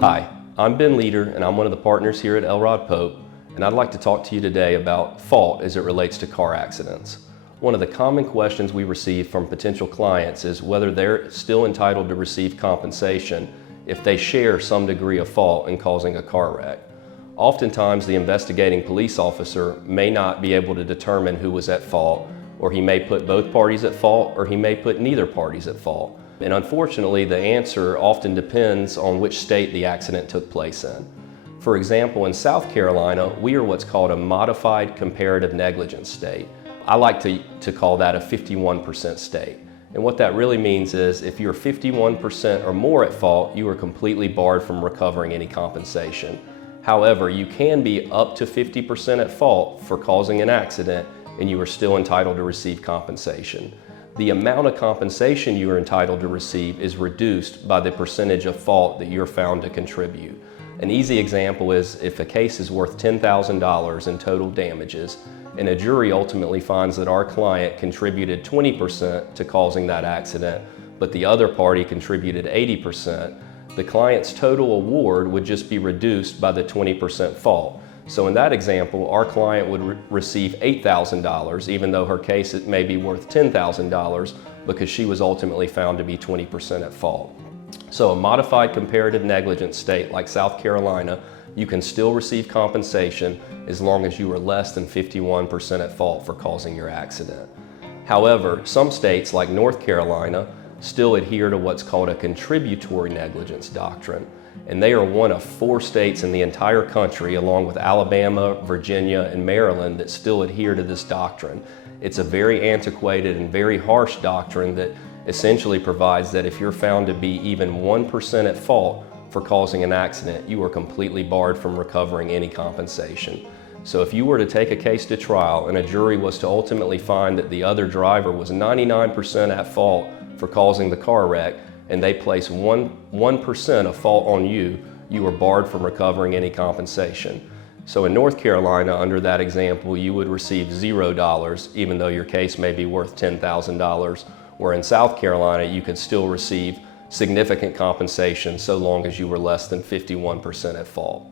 Hi, I'm Ben Leader and I'm one of the partners here at Elrod Pope, and I'd like to talk to you today about fault as it relates to car accidents. One of the common questions we receive from potential clients is whether they're still entitled to receive compensation if they share some degree of fault in causing a car wreck. Oftentimes the investigating police officer may not be able to determine who was at fault, or he may put both parties at fault, or he may put neither parties at fault. And unfortunately, the answer often depends on which state the accident took place in. For example, in South Carolina, we are what's called a modified comparative negligence state. I like to call that a 51% state. And what that really means is if you're 51% or more at fault, you are completely barred from recovering any compensation. However, you can be up to 50% at fault for causing an accident and you are still entitled to receive compensation. The amount of compensation you are entitled to receive is reduced by the percentage of fault that you're found to contribute. An easy example is if a case is worth $10,000 in total damages and a jury ultimately finds that our client contributed 20% to causing that accident, but the other party contributed 80%, the client's total award would just be reduced by the 20% fault. So in that example, our client would receive $8,000 even though her case may be worth $10,000 because she was ultimately found to be 20% at fault. So a modified comparative negligence state like South Carolina, you can still receive compensation as long as you are less than 51% at fault for causing your accident. However, some states like North Carolina still adhere to what's called a contributory negligence doctrine. And they are one of 4 states in the entire country, along with Alabama, Virginia, and Maryland, that still adhere to this doctrine. It's a very antiquated and very harsh doctrine that essentially provides that if you're found to be even 1% at fault for causing an accident, you are completely barred from recovering any compensation. So if you were to take a case to trial and a jury was to ultimately find that the other driver was 99% at fault for causing the car wreck, and they place 1% of fault on you, you are barred from recovering any compensation. So in North Carolina, under that example, you would receive $0 even though your case may be worth $10,000, where in South Carolina, you could still receive significant compensation so long as you were less than 51% at fault.